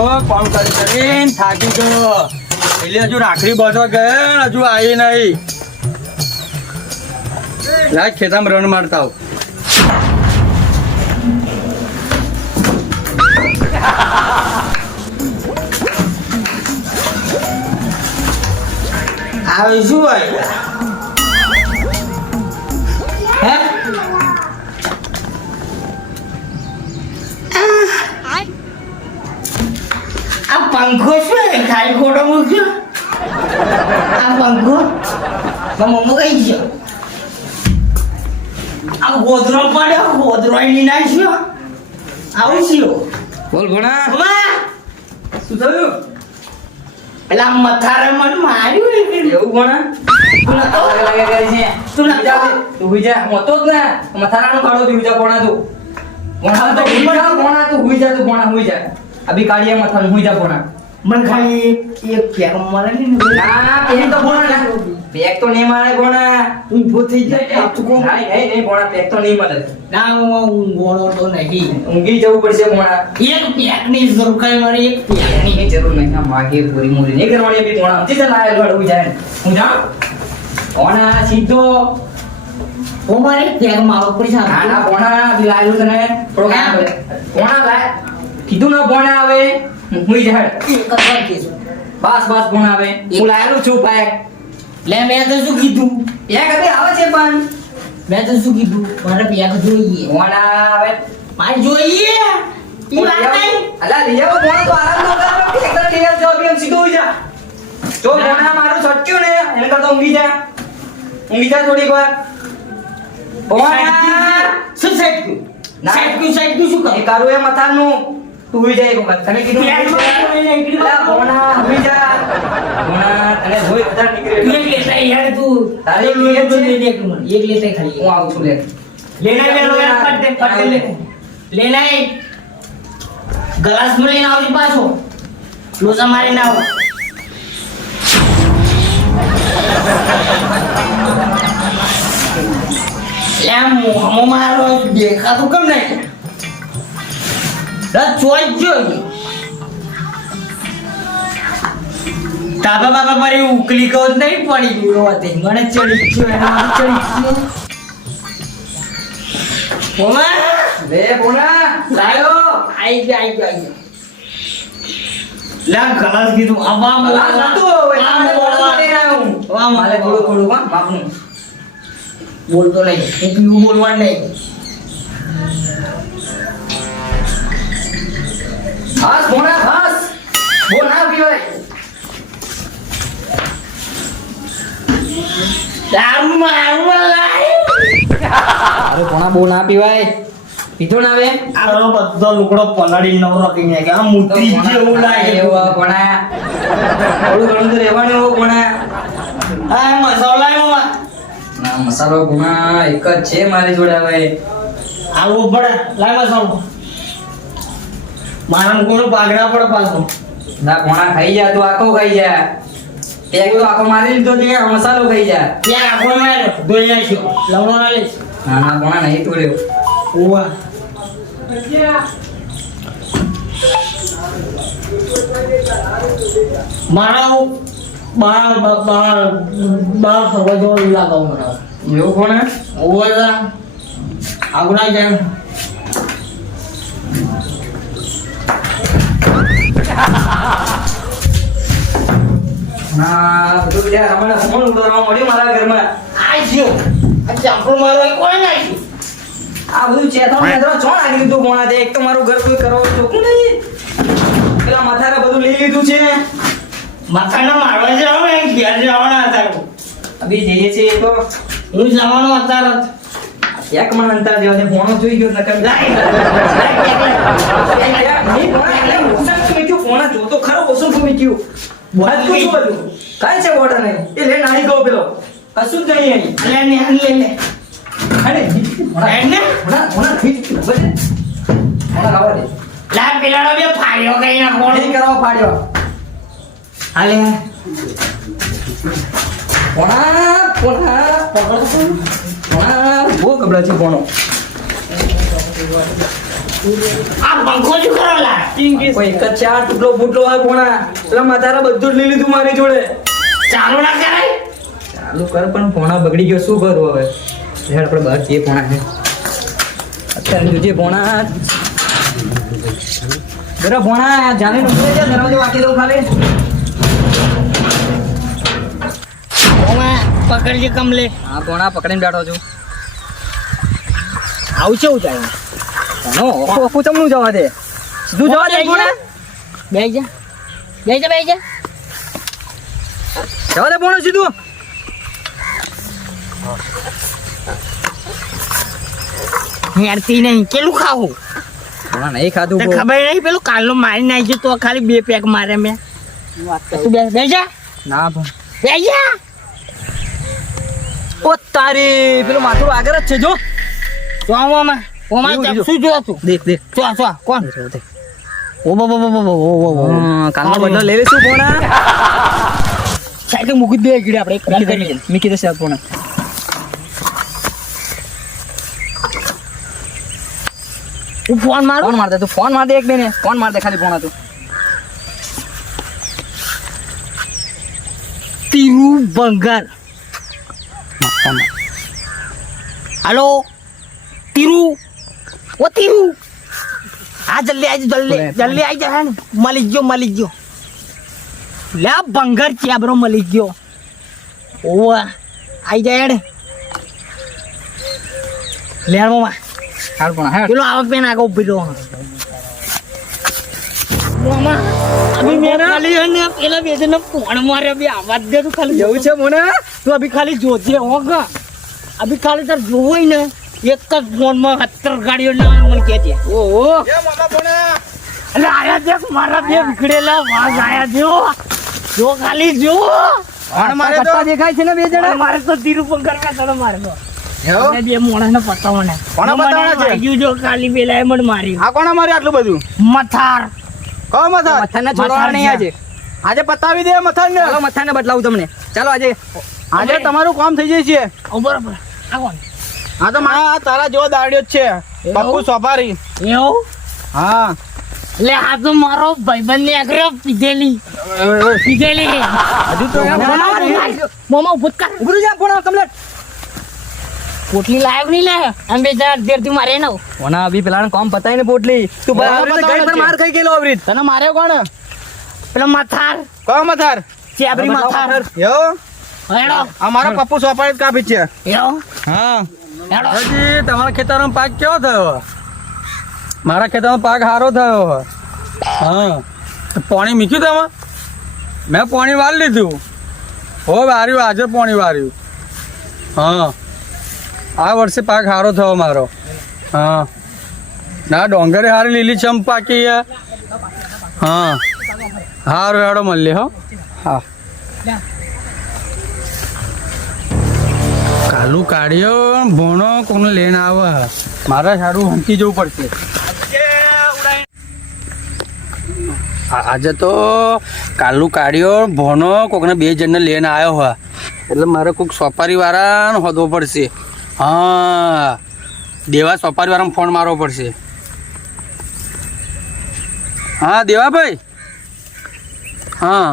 કામ કરીને થાકી ગયો એટલે હજુ રાખડી બાંધવા ગયા ને હજુ આવી નહીં. લાગ ખેતામાં રણ મારતા આવું. આવે શું હોય હે આ પંખો શું ખાલી ખોટો મૂક્યો આ પંખો મમ્મો કઈ ગયો આ ગોદરો પડ્યો ગોદરો લઈ નાખ્યો આવું થયો બોલ ભણા શું થયું? પેલા મથારે મને માર્યું એવું ભણા તું હુઈ જા મોતો જ ને મથારાનો કાઢો તું હુઈ જા ભણા તું ભણા તો ભણા તું હુઈ જા તું ભણા હુઈ જા અભી કાઢીએ મથાનું હુઈ જા ભણા મને ખાલી એક પેર મારે ને ના પેન તો ભણા ના પેક તો નહીં મારે ભણા તું ભૂત થઈ જાય તું કો નહીં ભણા પેક તો નહીં મળે ના હું ગોળો તો નહીં ઊંઘી જવું પડશે ભણા એક પેક ની જરૂર કઈ મારે એક પેક ની જરૂર નહીં ના માગે પૂરી મૂરી નહીં કરવાની બી ભણા સીધા લાયલ વાળ હુઈ જાય હું જાઉં ભણા સીધો ઓ મારે પેક મારો પૈસા ના ના ભણા બી લાયલું તને થોડો કામ કરે ભણા લાય કીધું ના ભણા આવે હુઈ જાય એક કરવા કેસો બસ ભણા આવે હું લાયેલું છું પેક લે મેં તો શું કીધું પેક હવે આવે છે પણ મેં તો શું કીધું મારે પેક જોઈએ ભણા આવે મારે જોઈએ ઈ વાત નહીં અલા લઈ આવો ભણા તો આરામ તો કર એક તરફ લઈ આવજો અભી हम સીધો હોઈ જા જો ભણા મારું છટક્યું ને એને કરતા ઊંઘી જા થોડીક વાર ભણા શું સાઈડ શું એ કારું એ મથાનું તું હોઈ જાય કોક તને કીધું અલા ભણા હોઈ જા ભણા તને જોઈ બધા નીકળે તું એક લેતા યાર તું તારે એક લેતા ખાલી હું આવું છું લે લેના લે લો યાર પટ લે લેના એ ગ્લાસ માં લઈને આવજો પાછો લોસા મારી ના આવો લે મોહમો મારો દેખાતું કેમ નહીં રત ચોઈ જોઈ તાબા બાબા મારી ઉકલી કહો નહીં પડી ગયો હતી મને ચડી ગયો ઓમા લે ભણા લાયો આઈ ગયો લા ગલાસ કીધું આવા ગ્લાસ નતો હવે તારે બોલવા લઈને આવ્યો વાહ મારે થોડું હા માપનું બોલતો નહીં હું પીવું બોલવા નહીં હાસ ભણા હાસ બોલ ના પીવાય દારૂ મારું લાય અરે ભણા બહુ ના પીવાય પીધો ના આવે આ બધો લુગડો પલાડી નવરો કરી નાખે આ મૂત્રી જેવું લાગે એવું ભણા થોડું ઘણું તો રહેવાનું એવું ભણા આ મસાલા માં ના મસાલો ભણા એક જ છે મારી જોડે હવે આવું પડે લાય મસાલો મારા કોનો પાગડા પડે પાછો ના ભણા ખાઈ જા તું આખો ખાઈ જા એક તો આખો મારી લીધો છે મસાલો ખાઈ જા ત્યાં આખો માર્યો ધોઈ નાખ્યો લવણો ના લેશ ના ના ભણા નહીં તોડ્યો ઓવા મારા બાર સગો લાગો મને એવું ભણા ઓવા આગળ જાય ના બધું યાર હમણાં ફોન ઉડાડવા મળ્યો મારા ઘરમાં આ જ્યો આ ચાંપડો મારો કોઈ નાખ્યું આ બધું ચેતન મેદરો ચો નાખી દીધું ભણા દે એક તો મારું ઘર કોઈ કરો ચોખ્ખું નહીં પેલા માથારે બધું લઈ લીધું છે માથાને મારવા જાવ ને ઘેર જવાના હતા અભી જઈએ છીએ તો હું જવાનો અત્યારે એક મણ અંતર જેવો છે ભણો જોઈ ગયો નકર ફોન જોતો ખરો ઓછું ફૂમી ગયું બોર્ડ શું બધું કાઈ છે બોર્ડ નહીં એ લે નાની કહો પેલો કશું જ નહીં અહીં લે ને લે અરે એને ભણા ફીટ ભણા લાવો દે લા પેલાનો બે ફાડ્યો કઈ ના કોણ નહીં કરવા પાડ્યો હાલે ભણા બહુ ગબડા છે ભણો આ પંખો શું કરો લા કોઈ એક જ ચાર ટુકડો ફૂટલો હોય પોણા એટલે મતારા બધું જ લઈ લીધું મારી જોડે. ચાલુ ના કરાય ચાલુ કર પણ પોણા બગડી ગયો, શું કરું હવે? હેડ આપણે બહાર જઈએ, પોણા છે અત્યારે જોજે પોણા. બરા પોણા જાને નોકરી છે, દરવાજો વાંકી દઉં ખાલી. ઓમાં પકડજે કમલે હા પોણા પકડીને બેઠો છું. આવું છે હું ચાલે નો ઓખું ચમનું જવા દે, સીધું જવા દે પોણા. બેહી જા જવા દે પોણા સીધું. હેરતી નહીં કેલું ખાવું પોણા નહીં ખાધું તો બહુ. ખબર નહીં પેલું કાલનું મારી નાખી તો ખાલી 2 પેક મારે મેં તું બેહી જા ના પણ બેહી જા ઓ તારી પેલું માથું આગળ જ છે જો. તો ઓમાં શું જોયું તું દેખ દેખ ચો કોણ ઓ બો કાલનો બદલો લઈ લેશું પોણા. સાઈડ મૂકી દે ગીડે આપણે એક કાલ કરી મીકી દેશે પોણા. હું ફોન મારું ફોન મારતા તું, ફોન માર દે એક બેને, ફોન માર દે ખાલી પોણા તું. તીરું બંગાર હાલો તીરું ઓ તીરું આ જલ્દી આવી જા ને મળી ગયો લે બંગાર ચાબરો મળી ગયો ઓવા આવી જાય હેડ લેડ મામા હાલ પોણા હેડ. પેલો આવા પેન આગળ ઉભી રહ્યો મામા અભી મેં ખાલી હે ને પેલા બે જણ ફોન માર્યો બે આવાજ દે તું ખાલી જવું છે મોના? તું અભી ખાલી જોજે હોગા અભી ખાલી તાર જોવું ને એક જ ફોન માં 70 ગાડીઓ ના મને કહેજે ઓહો અલે આયા દેખ મારા બે વિખડેલા વાઘ આયા જો ખાલી જો ફોન મારે તો દેખાય છે ને બે જણા. મારે તો ધીરુ પણ કરવા તને મારે તો હેવો? અને બે મોણા ને પતાવવાના કોને પતાવવાના છે? વાગ્યું જો ખાલી પેલા મને મારી આ કોણે મારી આટલું બધું? મથાર કહો મથાર. મથાને છોડવાના નહીં આજે. આજે પતાવી દે મથાર ને. ચાલો મથાને બદલાવું તમને. ચાલો આજે આજે તમારું કામ થઈ જાય છે. બરોબર આ કોણ હા તો મારા તારા જેવો દાડ્યો જ છે પપ્પુ સોપારી. એવું હા લે આ તો મારો ભાઈબંધ ની આગળ પીધેલી હજુ તો મોમો ભૂતકા ઉભરું જા પોણા કમ્પ્લીટ. પોટલી લાયક નહીં લે એમ બે જણા દેરથી મારે ના પોણા અભી પેલાને કામ પતાઈને પોટલી. તું બરાબર આવી રીતે ગઈ પર છે. માર ખાઈ ગયેલો આવી રીતે. તને માર્યો કોણ? પેલો મથાર કહો મથાર. ચેબરી મથાર એવું હેડો અમારા પપ્પુ સોપારી જ કાપી છે. એવું હા હેડો હજી તમારા ખેતરમાં પાક કેવો થયો? મારા ખેતરમાં પાક સારો થયો. હા તો પાણી મૂક્યું તમે? મેં પાણી વાળી લીધું. હો વાર્યું આજે પાણી વાર્યું. હા આ વર્ષે પાક સારો થયો મારો. હા ના ડોંગરે હારી લીલી ચમ પાકી છે. હા હારું હેડો મળીએ હો. હા કાલું કાઢ્યો ભોણો કોને લઈને આવે મારે સારું હંકી જવું પડશે. આજે તો કાલું કાઢ્યો ભોણો કોકને 2 જણને લઈને આવ્યો હોય એટલે મારે કોઈક સોપારી વાળાને હોદવો પડશે. હા દેવા સોપારી વાળાને ફોન મારવો પડશે. હા દેવાભાઈ હા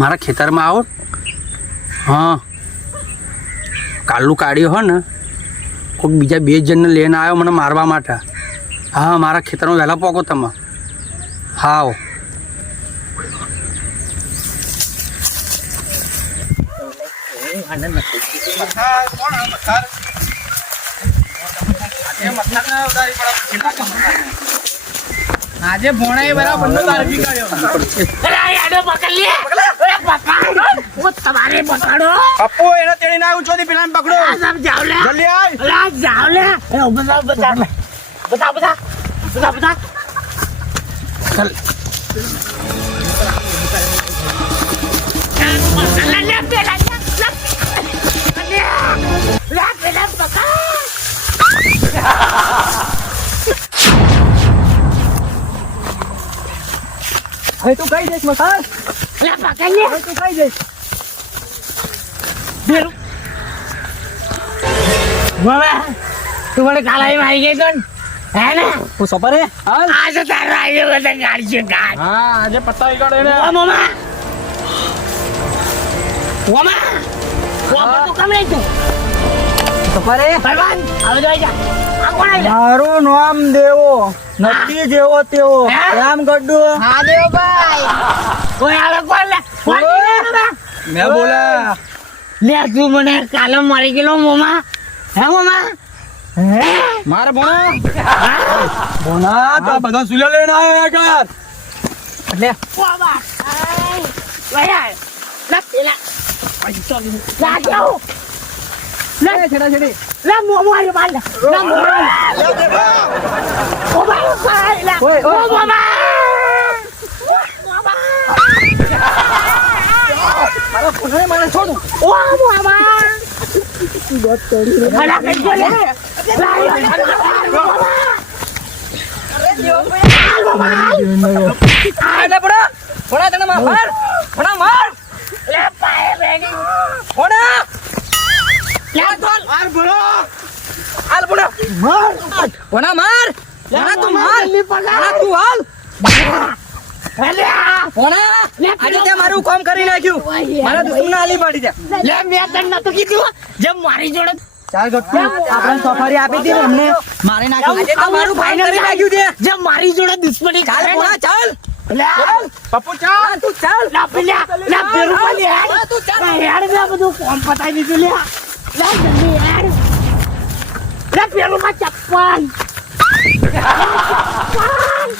મારા ખેતરમાં આવો. હા કાલું કાઢ્યો હોય ને કોઈક બીજા 2 જણને લઈને આવ્યો મને મારવા માટે. હા મારા ખેતરમાં વહેલા પોકો તમે. હાવ આજે ભોણાએ બરાબર બંને તારફી કાઢ્યો. અરે યાડો પકડ લે અરે પકડ ઓ તમારે પકડો પપ્પુ એને તેડી ના આવ્યું ચોથી પેલા પકડો. આ સબ જાવ લે જલ્દી આવ. અરે જાવ લે અરે બતા ચાલ લે લે પેલા લે પેલા પકડ હવે તું કઈ જઈશ મથાર? લે પકડ લે હવે તું કઈ જઈશ? બેરો બાબા તું મને કાલાઈ મારી ગઈ તો હે ને તું સપરે હાલ આજે તારા આવીએ બધા ગાડી છે ગાડ હા આજે પતાવી કાઢે ને ઓ મામા મામા તું કમ નહીં તું સફરે ભગવાન હવે જોઈ જા આ કોણ આવ્યા મારું નામ દેવો નથી જેવો તેવો હે? રામ ગડ્ડુ હા દેવભાઈ કોઈ આવે કોણ લે કોણ લે મેં બોલા લે તું મને કાલે મારી ગયેલો મોમા હે મોમા હે મારે ભણા ભણા તો બધા સુલે લઈને આવ્યા કર એટલે બાબા વયા લા પેલા લા જાઓ લા છેડા છેડી લા મોમા રે બાલ લા મોમા ઓ ભાઈ લા ઓય, ઓ ઓય. મોમા મારો ફોન મને છોડું ઓ મોમા અલા કઈ ગયો લે આલે પડા પડા તને માર પડા માર લે પાય બેની પડા લે તોલ આર ભણો હાલ પડા માર પડા માર પડા તું માર પડા તું હાલ અલ્યા પડા આજે તે મારું કામ કરી નાખ્યું મારા દુશ્મન આલી પાડી દે લે મેં તને નતું કીધું જેમ મારી જોડે ચાલ ગટ્ટુ આપણે સફારી આપી હતી ને અમને મારી નાખ્યું આજે તો મારું કામ કરી નાખ્યું તે જેમ મારી જોડે દુશ્મની ચાલ કરે ને. પડા ચાલ લે પપ્પુ ચા તું ચાલ લા પેલા લા પેરું પાલી હેડ તું ચાલ હેડ મે બધું કોમ પતાઈ દીધું લે લા જલ્દી હેડ લા પેલું માં ચપ્પલ ચપ્પલ